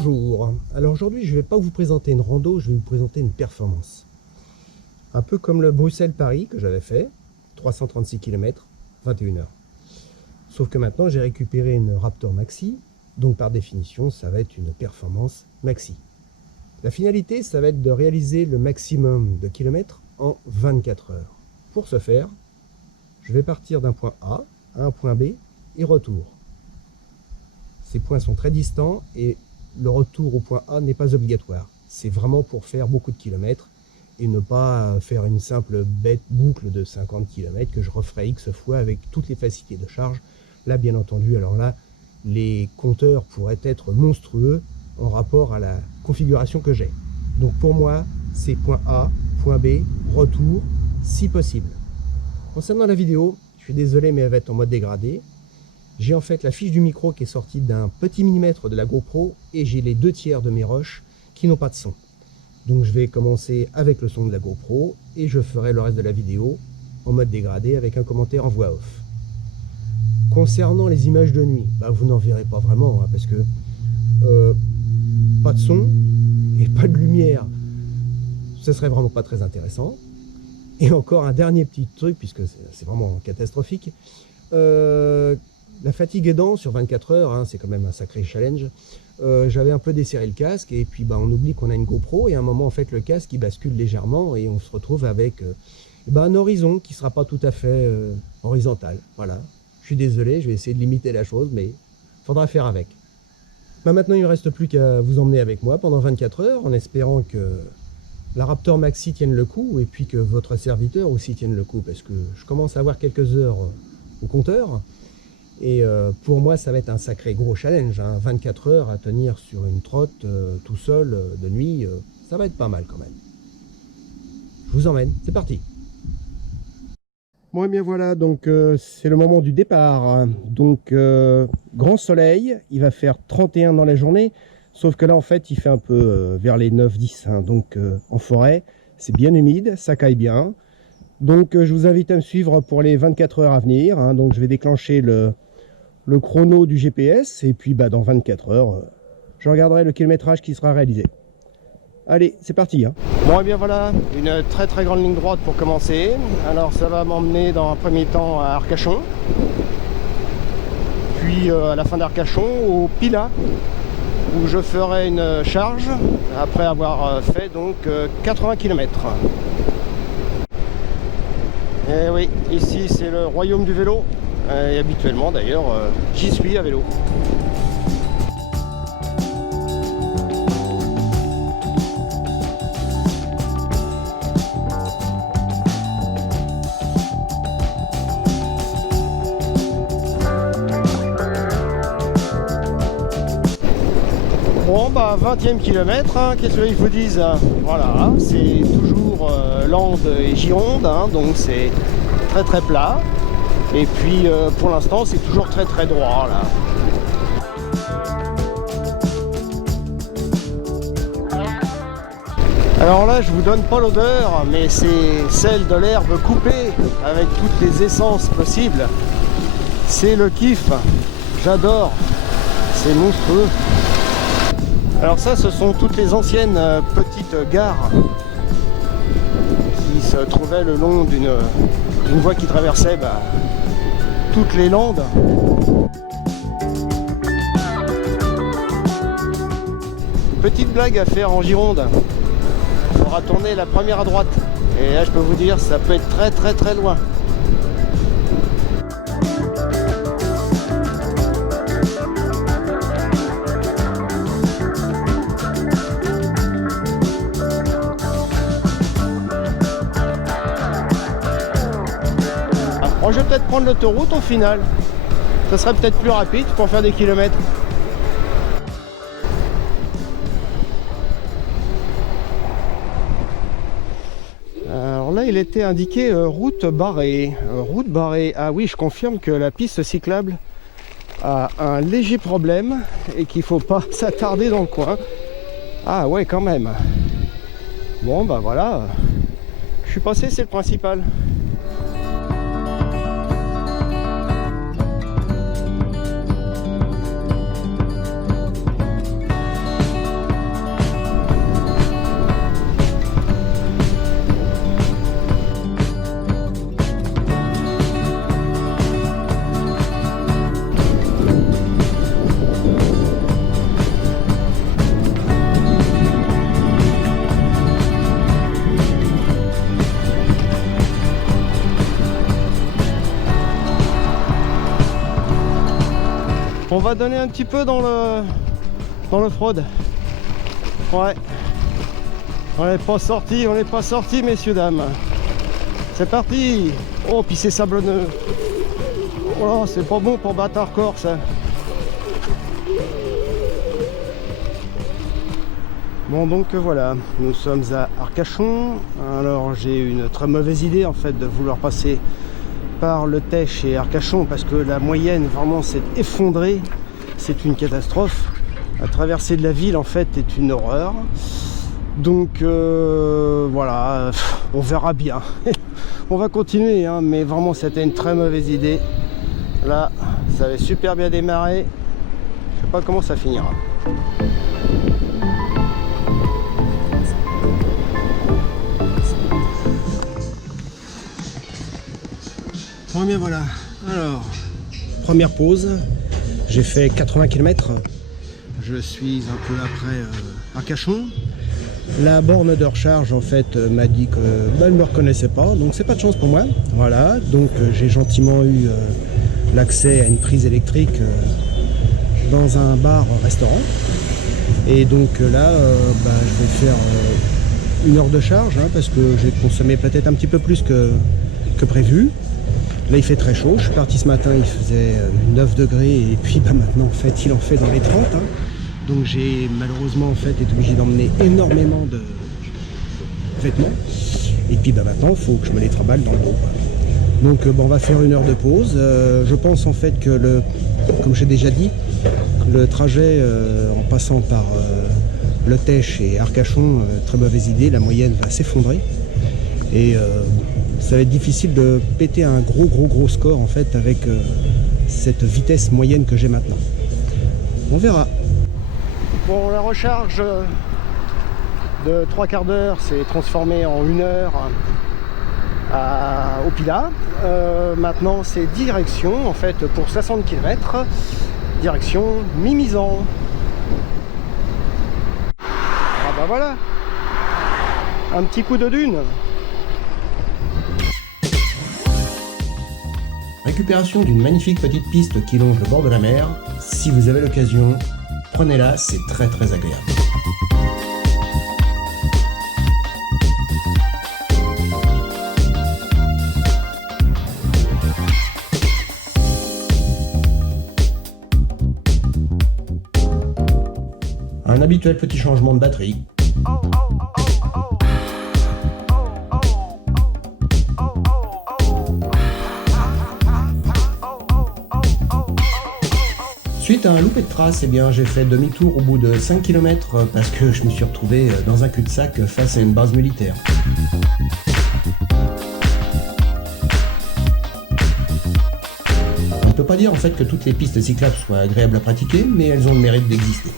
Bonjour, alors aujourd'hui je ne vais pas vous présenter une rando, je vais vous présenter une performance. Un peu comme le Bruxelles-Paris que j'avais fait, 336 km, 21 heures. Sauf que maintenant j'ai récupéré une Raptor Maxi, donc par définition ça va être une performance maxi. La finalité ça va être de réaliser le maximum de kilomètres en 24 heures. Pour ce faire, je vais partir d'un point A à un point B et retour. Ces points sont très distants et le retour au point A n'est pas obligatoire. C'est vraiment pour faire beaucoup de kilomètres et ne pas faire une simple bête boucle de 50 km que je referai X fois avec toutes les facilités de charge. Là, bien entendu, alors là, les compteurs pourraient être monstrueux en rapport à la configuration que j'ai. Donc pour moi, c'est point A, point B, retour, si possible. Concernant la vidéo, je suis désolé mais elle va être en mode dégradé. J'ai en fait la fiche du micro qui est sortie d'un petit millimètre de la GoPro et j'ai les 2/3 de mes rushs qui n'ont pas de son. Donc je vais commencer avec le son de la GoPro et je ferai le reste de la vidéo en mode dégradé avec un commentaire en voix off. Concernant les images de nuit, vous n'en verrez pas vraiment parce que pas de son et pas de lumière, ce serait vraiment pas très intéressant. Et encore un dernier petit truc puisque c'est vraiment catastrophique. La fatigue aidant sur 24 heures, c'est quand même un sacré challenge. J'avais un peu desserré le casque et puis on oublie qu'on a une GoPro et à un moment en fait le casque il bascule légèrement et on se retrouve avec un horizon qui sera pas tout à fait horizontal. Voilà, je suis désolé, je vais essayer de limiter la chose mais faudra faire avec. Maintenant il ne reste plus qu'à vous emmener avec moi pendant 24 heures en espérant que la Raptor Maxi tienne le coup et puis que votre serviteur aussi tienne le coup parce que je commence à avoir quelques heures au compteur. Et pour moi, ça va être un sacré gros challenge, 24 heures à tenir sur une trotte tout seul de nuit, ça va être pas mal quand même. Je vous emmène, c'est parti. Bon et bien voilà, donc c'est le moment du départ. Donc grand soleil, il va faire 31 dans la journée, sauf que là en fait il fait un peu vers les 9-10, donc en forêt, c'est bien humide, ça caille bien. Donc je vous invite à me suivre pour les 24 heures à venir, donc je vais déclencher le chrono du GPS et puis dans 24 heures je regarderai le kilométrage qui sera réalisé. Allez, c'est parti. Bon et bien voilà, une très grande ligne droite pour commencer. Alors ça va m'emmener dans un premier temps à Arcachon, puis à la fin d'Arcachon au Pilat où je ferai une charge après avoir fait donc 80 km. Et oui, ici c'est le royaume du vélo. Et habituellement d'ailleurs j'y suis à vélo. Bon 20e kilomètre, qu'est-ce que je vous dise, voilà, c'est toujours Landes et Gironde, donc c'est très plat. Et puis pour l'instant c'est toujours très droit là. Alors là je vous donne pas l'odeur mais c'est celle de l'herbe coupée avec toutes les essences possibles. C'est le kiff, j'adore, c'est monstrueux. Alors ça ce sont toutes les anciennes petites gares qui se trouvaient le long d'une voie qui traversait toutes les Landes. Petite blague à faire en Gironde, on aura tourné la première à droite et là je peux vous dire ça peut être très loin. Je vais peut-être prendre l'autoroute au final, ça serait peut-être plus rapide pour faire des kilomètres. Alors là il était indiqué route barrée. Route barrée, ah oui je confirme que la piste cyclable a un léger problème et qu'il ne faut pas s'attarder dans le coin. Ah ouais quand même. Bon voilà, je suis passé, c'est le principal. On va donner un petit peu dans le fraude. Ouais. On n'est pas sorti, messieurs, dames. C'est parti. Oh, puis c'est sablonneux. Oh, c'est pas bon pour bâtard corse, ça. Bon, donc voilà, nous sommes à Arcachon. Alors, j'ai une très mauvaise idée, en fait, de vouloir passer par le Tech et Arcachon, parce que la moyenne, vraiment, s'est effondrée. C'est une catastrophe. La traversée de la ville, en fait, est une horreur. Donc, voilà, on verra bien. On va continuer, hein, mais vraiment, c'était une très mauvaise idée. Là, ça avait super bien démarré. Je sais pas comment ça finira. Bon, bien voilà. Alors, première pause. J'ai fait 80 km. Je suis un peu après Arcachon. La borne de recharge, en fait, m'a dit qu'elle ne me reconnaissait pas, donc c'est pas de chance pour moi. Voilà, donc j'ai gentiment eu l'accès à une prise électrique dans un bar-restaurant. Et donc là, je vais faire 1 heure de charge, hein, parce que j'ai consommé peut-être un petit peu plus que prévu. Là, il fait très chaud. Je suis parti ce matin, il faisait 9 degrés, et puis maintenant, en fait, il en fait dans les 30. Hein. Donc j'ai malheureusement, en fait, été obligé d'emmener énormément de vêtements. Et puis maintenant, il faut que je me les trimballe dans le dos, quoi. Donc on va faire 1 heure de pause. Je pense en fait que comme j'ai déjà dit, le trajet en passant par le Tech et Arcachon, très mauvaise idée, la moyenne va s'effondrer. Et ça va être difficile de péter un gros score en fait avec cette vitesse moyenne que j'ai maintenant. On verra. Bon, la recharge de 3/4 d'heure s'est transformée en 1 heure au Pilat. Maintenant, c'est direction, en fait, pour 60 km, direction Mimizan. Ah bah voilà, un petit coup de dune. Récupération d'une magnifique petite piste qui longe le bord de la mer. Si vous avez l'occasion, prenez-la, c'est très agréable. Un habituel petit changement de batterie. Suite à un loupé de trace, j'ai fait demi-tour au bout de 5 km parce que je me suis retrouvé dans un cul-de-sac face à une base militaire. On ne peut pas dire en fait que toutes les pistes cyclables soient agréables à pratiquer, mais elles ont le mérite d'exister.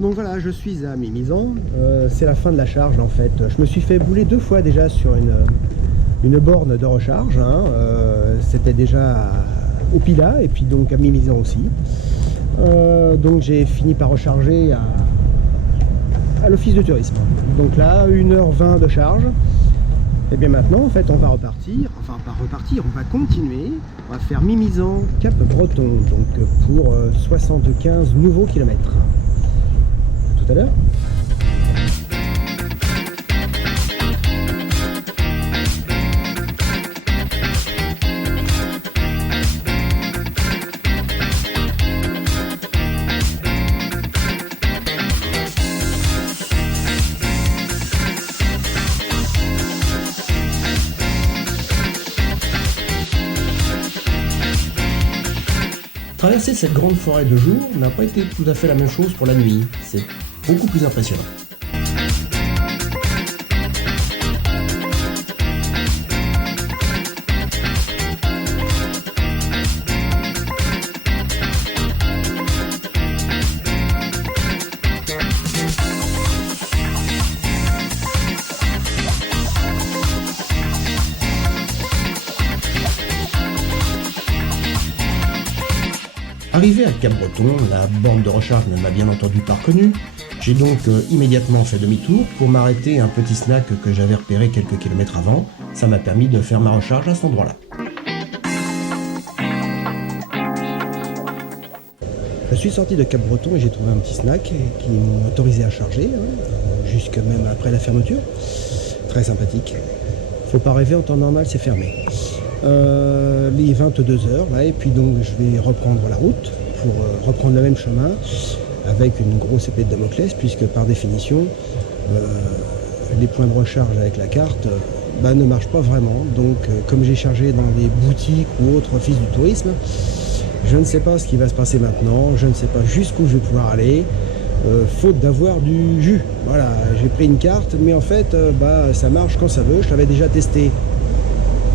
Donc voilà, je suis à Mimizan, c'est la fin de la charge en fait. Je me suis fait bouler 2 fois déjà sur une borne de recharge, hein. C'était déjà au Pilat et puis donc à Mimizan aussi. Donc j'ai fini par recharger à l'office de tourisme. Donc là, 1h20 de charge. Et bien maintenant, en fait, on va repartir, enfin pas repartir, on va continuer. On va faire Mimizan, Cap Breton, donc pour 75 nouveaux kilomètres. Tout à l'heure. Traverser cette grande forêt de jour n'a pas été tout à fait la même chose pour la nuit. C'est beaucoup plus impressionnant. Arrivé à Cap-Breton, la borne de recharge ne m'a bien entendu pas reconnu. J'ai donc immédiatement fait demi-tour pour m'arrêter à un petit snack que j'avais repéré quelques kilomètres avant. Ça m'a permis de faire ma recharge à cet endroit-là. Je suis sorti de Cap-Breton et j'ai trouvé un petit snack qui m'ont autorisé à charger, jusque même après la fermeture. Très sympathique. Faut pas rêver, en temps normal c'est fermé. Les 22 heures, et puis donc je vais reprendre la route pour reprendre le même chemin avec une grosse épée de Damoclès, puisque par définition les points de recharge avec la carte ne marchent pas vraiment. Donc comme j'ai chargé dans des boutiques ou autres offices du tourisme, je ne sais pas ce qui va se passer maintenant, je ne sais pas jusqu'où je vais pouvoir aller, faute d'avoir du jus. Voilà, j'ai pris une carte, mais en fait, ça marche quand ça veut. Je l'avais déjà testé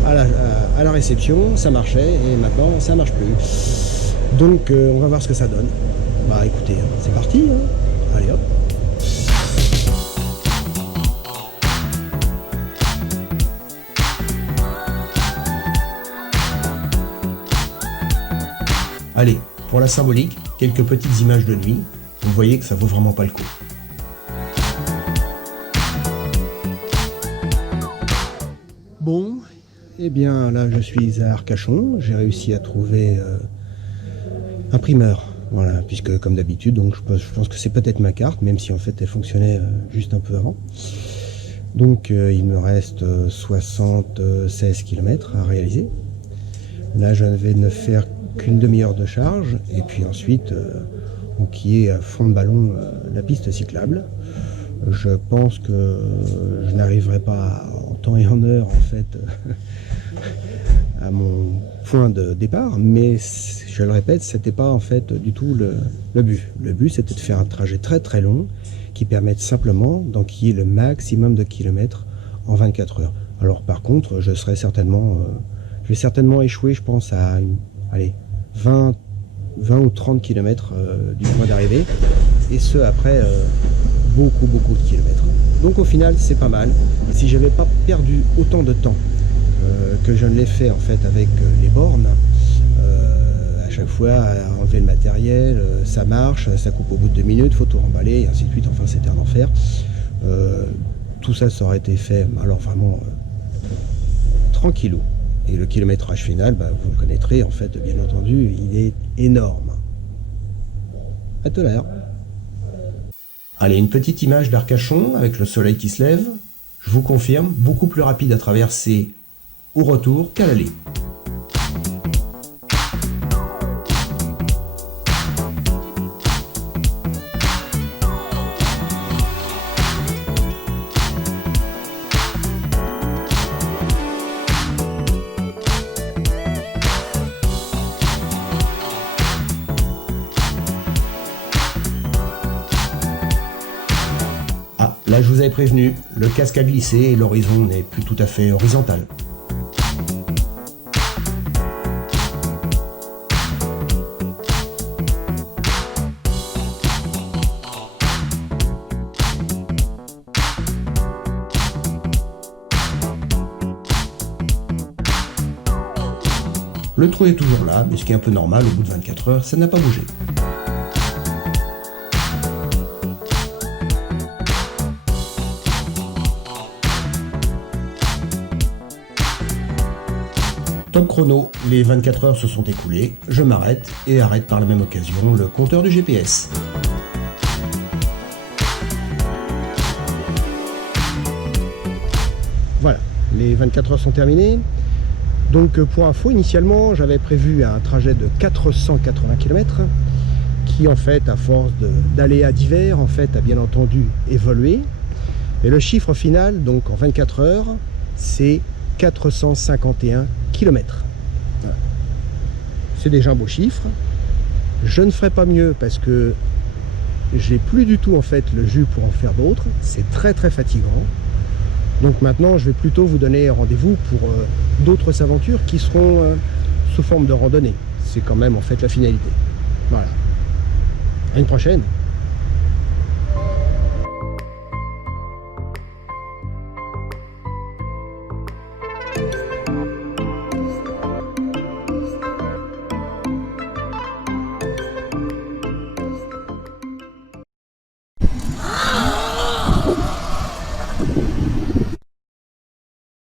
à la réception, ça marchait, et maintenant, ça marche plus. Donc, on va voir ce que ça donne. Écoutez, c'est parti, hein. Allez hop. Allez, pour la symbolique, quelques petites images de nuit. Vous voyez que ça vaut vraiment pas le coup. Bon, eh bien là je suis à Arcachon. J'ai réussi à trouver un primeur. Voilà, puisque comme d'habitude, donc je pense que c'est peut-être ma carte, même si en fait elle fonctionnait juste un peu avant. Donc il me reste 76 km à réaliser. Là je vais ne faire qu'une demi-heure de charge, et puis ensuite on quille à fond de ballon la piste cyclable. Je pense que je n'arriverai pas en temps et en heure en fait à mon point de départ, mais je le répète, c'était pas en fait du tout le but. Le but c'était de faire un trajet très très long qui permette simplement d'enquiller le maximum de kilomètres en 24 heures. Alors par contre, je vais certainement échouer, je pense à 20 ou 30 km du point d'arrivée, et ce après beaucoup de kilomètres. Donc au final c'est pas mal. Si j'avais pas perdu autant de temps que je ne l'ai fait en fait avec les bornes, à chaque fois à enlever le matériel, ça marche, ça coupe au bout de 2 minutes, faut tout remballer et ainsi de suite, enfin c'était un enfer. Tout ça aurait été fait alors vraiment tranquillou. Et le kilométrage final, vous le connaîtrez, en fait, bien entendu, il est énorme. À tout à l'heure. Allez, une petite image d'Arcachon avec le soleil qui se lève. Je vous confirme, beaucoup plus rapide à traverser au retour qu'à l'aller. Là, je vous avais prévenu, le casque a glissé et l'horizon n'est plus tout à fait horizontal. Le trou est toujours là, mais ce qui est un peu normal, au bout de 24 heures, ça n'a pas bougé. Top chrono, les 24 heures se sont écoulées, je m'arrête et arrête par la même occasion le compteur du GPS. Voilà, les 24 heures sont terminées. Donc pour info, initialement j'avais prévu un trajet de 480 km qui en fait, à force d'aléas divers, en fait a bien entendu évolué. Et le chiffre final, donc en 24 heures, c'est 451 km. Voilà. C'est déjà un beau chiffre. Je ne ferai pas mieux parce que j'ai plus du tout en fait le jus pour en faire d'autres. C'est très très fatigant. Donc maintenant je vais plutôt vous donner rendez-vous pour d'autres aventures qui seront sous forme de randonnée. C'est quand même en fait la finalité. Voilà. À une prochaine.